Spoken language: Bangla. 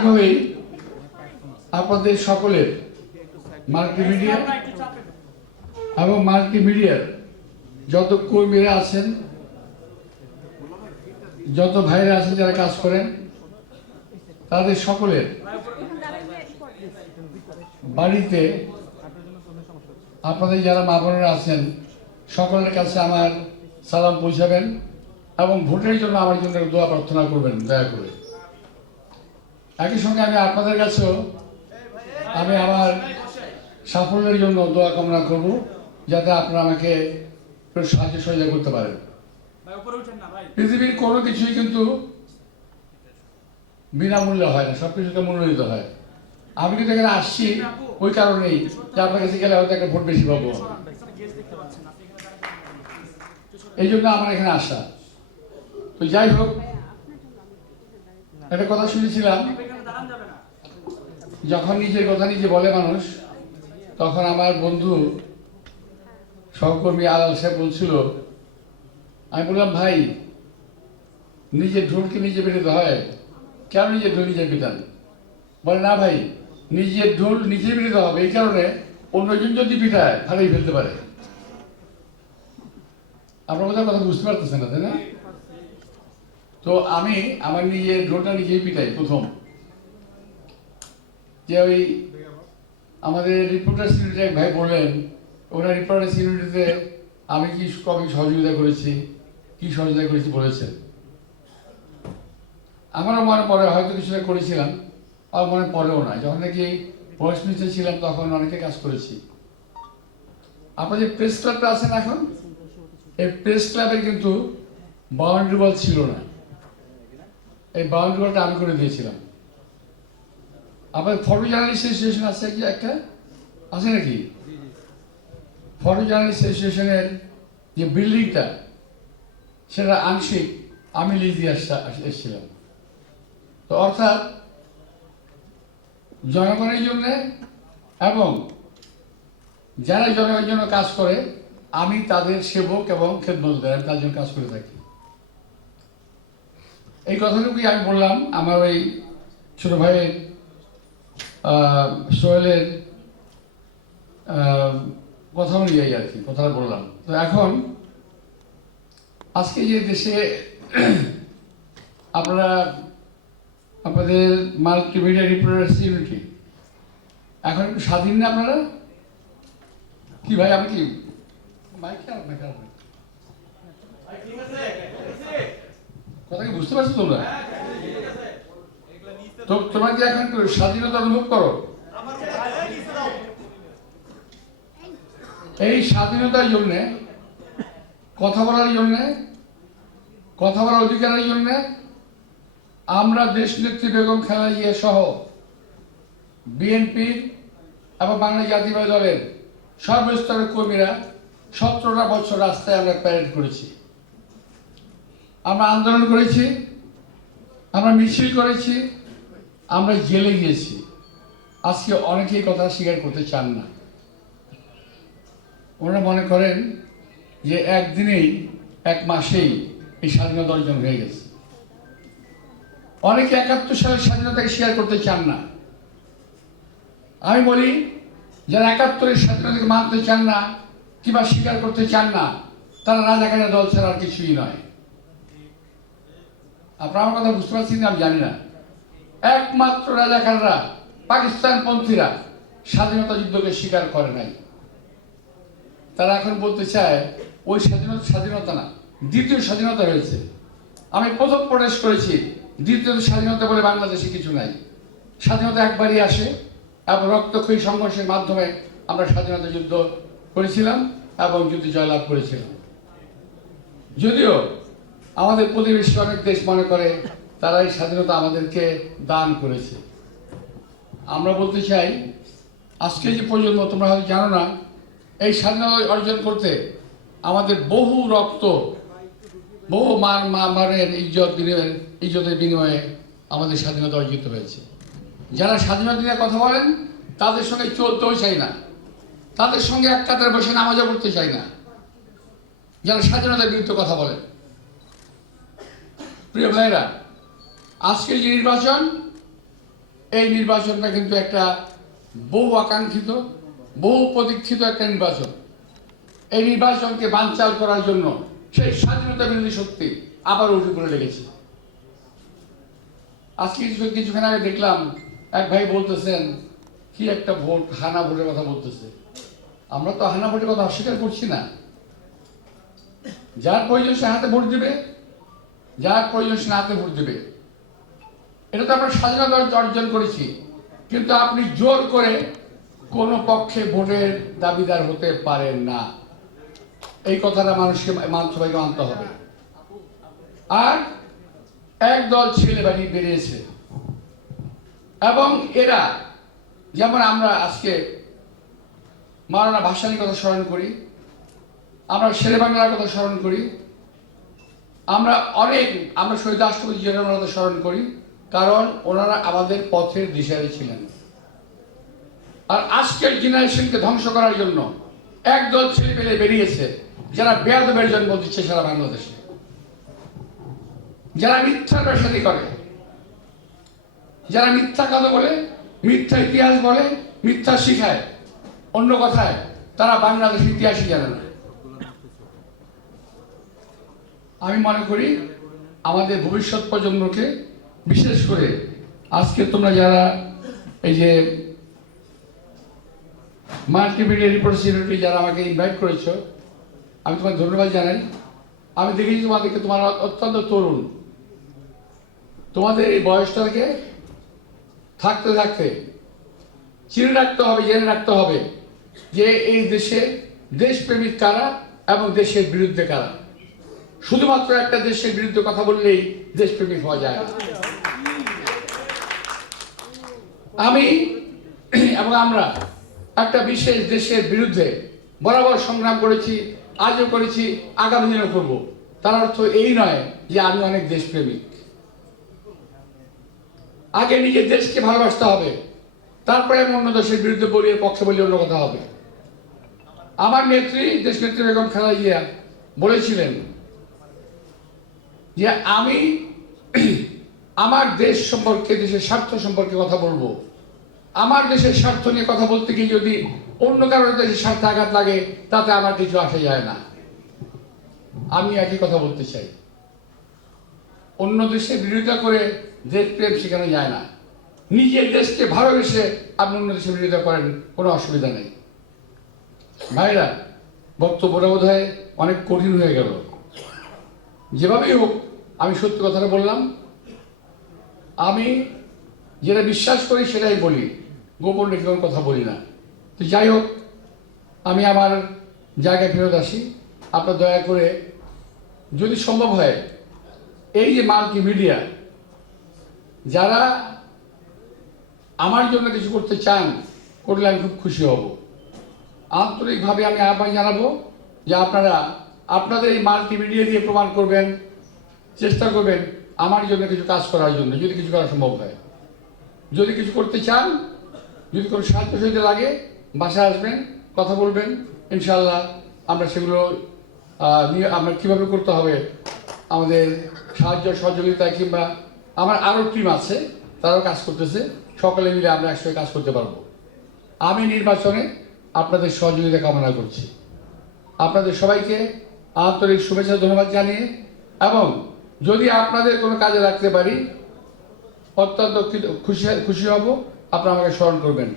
স্বাভাবিকভাবেই আপনাদের সকলের মাল্টিমিডিয়া এবং মাল্টিমিডিয়ার যত কর্মীরা আছেন, যত ভাইরা আছেন যারা কাজ করেন, তাদের সকলের বাড়িতে আপনাদের যারা মা বোনেরা আছেন সকলের কাছে আমার সালাম পৌঁছাবেন এবং ভোটের জন্য আমার জন্য দোয়া প্রার্থনা করবেন দয়া করে। একই সঙ্গে আমি আপনাদের কাছেও আমি আমার সাফল্যের জন্য দোয়া কামনা করব, যাতে আপনারা আমাকে সাহায্য সহযোগিতা করতে পারেন। পৃথিবীর কোনো কিছুই কিন্তু বিনামূল্যে হয় না, সব কিছুতে মূল্য দিতে হয়। আমি কিন্তু এখানে আসছি ওই কারণেই যে আপনার কাছে গেলে হয়তো একটা ভোট বেশি পাবো, এই জন্য আমার এখানে আসা। তো যাই হোক, একটা কথা শুনেছিলাম, যখন নিজের কথা নিজে বলে মানুষ, তখন আমার বন্ধু সহকর্মী আলাল সাহেব বলছিল, আমি বললাম ভাই নিজের ঢোলকে নিজে পেটাতে হয়, কেন নিজের ঢোল নিজে পেটান? বলে না ভাই, নিজের ঢোল নিজে পেটাতে হবে, এই কারণে অন্যজন যদি পিটায় হারিয়ে ফেলতে পারে। আপনার কথা বুঝতে পারতেছেন না, তাই না? তো আমি আমার নিজের ঢোলটা নিজেই পিটাই। প্রথম যে ওই আমাদের রিপোর্টার্স ইউনিটে এক ভাই বললেন, ওনার রিপোর্টার্স ইউনিটিতে আমি কি কবে সহযোগিতা করেছি, কি সহযোগিতা করেছি বলেছেন। আমারও মনে পড়ে হয়তো কিছুটা করেছিলাম, আর মনে পড়েও না। যখন নাকি ফরেস্ট মিনিস্টার ছিলাম তখন অনেকে কাজ করেছি। আপনার যে প্রেস ক্লাবটা আছেন এখন, এই প্রেস ক্লাবের কিন্তু বাউন্ডারি ওয়াল ছিল না, এই বাউন্ডারি ওয়ালটা আমি করে দিয়েছিলাম। আপনার ফটো জার্নালিস্ট অ্যাসোসিয়েশন আছে কি একটা, আছে নাকি? ফটো জার্নালিস্ট অ্যাসোসিয়েশনের যে বিল্ডিংটা, সেটা আংশিক আমি লিজ দিয়ে এসেছিলাম। তো অর্থাৎ জনগণের জন্য এবং যারা জনগণের জন্য কাজ করে, আমি তাদের সেবক এবং খেদমতগার, আমি তার জন্য কাজ করে থাকি। এই কথাটুকুই আমি বললাম আমার ওই ছোট ভাইয়ের সোহেলের কথা অনুযায়ী আর কি কথাটা বললাম। তো এখন আজকে যে দেশে আপনারা আপনাদের মাল্টিমিডিয়া রিপোর্টার্স ইউনিটি এখন একটু স্বাধীন না আপনারা? কি ভাই, আমি কি কথা কি বুঝতে পারছো তোমরা? তো তোমরা কি এখন স্বাধীনতা অনুভব করো? এই স্বাধীনতার জন্য, কথা বলার জন্য, কথা বলার অধিকারের জন্য আমরা দেশনেত্রী বেগম খালেদা জিয়া সহ বিএনপির এবং বাংলাদেশ জাতীয়তাবাদী দলের সর্বস্তরের কর্মীরা 17টা বছর রাস্তায় আমরা প্যারেড করেছি, আমরা আন্দোলন করেছি, আমরা মিছিল করেছি, আমরা জেলে গিয়েছি। আজকে অনেকেই কথা স্বীকার করতে চান না। ওনারা মনে করেন যে একদিনেই, এক মাসেই এই স্বাধীনতা অর্জন হয়ে গেছে। অনেকে 71 সালের স্বাধীনতাকে স্বীকার করতে চান না। আমি বলি, যারা 71-এর স্বাধীনতাকে মানতে চান না কিংবা স্বীকার করতে চান না, তারা রাজাকারের দল ছাড়া আর কিছুই নয়। আপনারা আমার কথা বুঝতে পারছেন না আমি জানি না। একমাত্র রাজাকাররা, পাকিস্তানপন্থীরা স্বাধীনতা যুদ্ধকে স্বীকার করে নাই। তারা এখন বলতে চায় ওই স্বাধীনতা না, দ্বিতীয় স্বাধীনতা হয়েছে। আমি প্রথম প্রদেশ করেছি, দ্বিতীয় স্বাধীনতা বলে বাংলাদেশে কিছু নাই। স্বাধীনতা একবারই আসে এবং রক্তক্ষয়ী সংঘর্ষের মাধ্যমে আমরা স্বাধীনতা যুদ্ধ করেছিলাম এবং যুদ্ধে জয়লাভ করেছিলাম। যদিও আমাদের প্রতিবেশী অনেক দেশ মনে করে তারা এই স্বাধীনতা আমাদেরকে দান করেছে। আমরা বলতে চাই, আজকে যে প্রজন্ম, তোমরা হয়তো জানো না, এই স্বাধীনতা অর্জন করতে আমাদের বহু রক্ত, বহু মানের ইজ্জতের বিনিময়ে আমাদের স্বাধীনতা অর্জিত হয়েছে। যারা স্বাধীনতা নিয়ে কথা বলেন তাদের সঙ্গে চলতেও চাই না, তাদের সঙ্গে এক কাতারে বসে নামাজও পড়তে চাই না, যারা স্বাধীনতার বিরুদ্ধে কথা বলেন। প্রিয় ভাইরা, আজকের যে নির্বাচন, এই নির্বাচনটা কিন্তু একটা বহু আকাঙ্ক্ষিত, বহু প্রতীক্ষিত একটা নির্বাচন। এই নির্বাচনকে বানচাল করার জন্য সেই স্বাধীনতা বিরোধী শক্তি আবার উঠে পড়ে লেগেছে। আজকে কিছুক্ষণ আগে দেখলাম এক ভাই বলতেছেন কি একটা ভোট, হানা ভোটের কথা বলতেছে। আমরা তো হানা ভোটের কথা অস্বীকার করছি না। যার প্রয়োজন সে হাতে ভোট দিবে, যার প্রয়োজন সে হাতে ভোট দিবে। এটা তো আমরা স্বাধীনতা অর্জন করেছি, কিন্তু আপনি জোর করে কোনো পক্ষে ভোটের দাবিদার হতে পারেন না। এই কথাটা মানুষকে সবাইকে মানতে হবে। আর একদল ছেলে বাড়ি বেরিয়েছে এবং এরা, যেমন আমরা আজকে মাওলানা ভাসানীর কথা স্মরণ করি, আমরা শেরে বাংলার কথা স্মরণ করি, আমরা শহীদ রাষ্ট্রপতি জিয়াউর কথা স্মরণ করি, কারণ ওনারা আমাদের পথের দিশারি ছিলেন। আর আজকের জেনারেশনকে ধ্বংস করার জন্য একদল ছেলে পেলে বেরিয়েছে, যারা বেয়াদবের জন্ম দিচ্ছে সারা বাংলাদেশে, যারা মিথ্যার পেশাদি করে, যারা মিথ্যা কথা বলে, মিথ্যা ইতিহাস বলে, মিথ্যা শিখায়। অন্য কথায় তারা বাংলাদেশের ইতিহাসই জানে না। আমি মনে করি আমাদের ভবিষ্যৎ প্রজন্মকে, বিশেষ করে আজকে তোমরা যারা এই যে মাল্টিমিডিয়া রিপ্রেজেন্টেটিভ যারা আমাকে ইনভাইট করেছো, আমি তোমাকে ধন্যবাদ জানাই। আমি দেখেছি তোমাদেরকে, তোমার অত্যন্ত তরুণ, তোমাদের এই বয়সটাকে থাকতে থাকতে চিনে রাখতে হবে, জেনে রাখতে হবে যে এই দেশে দেশপ্রেমিক কারা এবং দেশের বিরুদ্ধে কারা। শুধুমাত্র একটা দেশের বিরুদ্ধে কথা বললেই দেশপ্রেমিক হওয়া যায় না। আমি এবং আমরা একটা বিশেষ দেশের বিরুদ্ধে বরাবর সংগ্রাম করেছি, আজও করেছি, আগামী দিনেও করবো। তার অর্থ এই নয় যে আমি অনেক দেশপ্রেমিক। আগে নিজের দেশকে ভালোবাসতে হবে, তারপরে আমি অন্য দেশের বিরুদ্ধে বলি, এর পক্ষে বলি, অন্য কথা হবে। আমার নেত্রী, দেশনেত্রী বেগম খালেদা জিয়া বলেছিলেন যে আমি আমার দেশ সম্পর্কে, দেশের স্বার্থ সম্পর্কে কথা বলবো। আমার দেশের স্বার্থ নিয়ে কথা বলতে গিয়ে যদি অন্য কারোর দেশের স্বার্থে আঘাত লাগে, তাতে আমার কিছু আসে যায় না। আমি একই কথা বলতে চাই। অন্য দেশের বিরোধিতা করে দেশপ্রেম শেখানো যায় না। নিজের দেশকে ভালোবেসে আপনি অন্য দেশের বিরোধিতা করেন, কোনো অসুবিধা নেই। ভাইরা, বক্তব্যটা বোধ হয় অনেক কঠিন হয়ে গেল। যেভাবেই হোক, আমি সত্যি কথাটা বললাম। আমি যেটা বিশ্বাস করি সেটাই বলি, গোপন রেখে কোনো কথা বলি না। তো যাই হোক, আমি আমার জায়গায় ফেরত আসি। আপনার দয়া করে যদি সম্ভব হয়, এই যে মাল্টিমিডিয়া যারা আমার জন্য কিছু করতে চান, করলে আমি খুব খুশি হব। আন্তরিকভাবে আমি আহ্বান জানাবো যে আপনারা আপনাদের এই মাল্টিমিডিয়া দিয়ে প্রমাণ করবেন, চেষ্টা করবেন আমার জন্য কিছু কাজ করার জন্য, যদি কিছু করা সম্ভব হয়। যদি কিছু করতে চান, যদি কোনো সাহায্য সহযোগিতা লাগে, বাসায় আসবেন, কথা বলবেন, ইনশাল্লাহ আমরা সেগুলো নিয়ে আমরা কীভাবে করতে হবে, আমাদের সাহায্য সহযোগিতা, কিংবা আমার আরও টিম আছে, তারাও কাজ করতেছে, সকলে মিলে আমরা একসাথে কাজ করতে পারবো। আমি নির্বাচনে আপনাদের সহযোগিতা কামনা করছি। আপনাদের সবাইকে আন্তরিক শুভেচ্ছা, ধন্যবাদ জানিয়ে, এবং যদি আপনাদের কোনো কাজে রাখতে পারি অত্যন্ত খুশি হব। আপনারা আমাকে স্মরণ করবেন।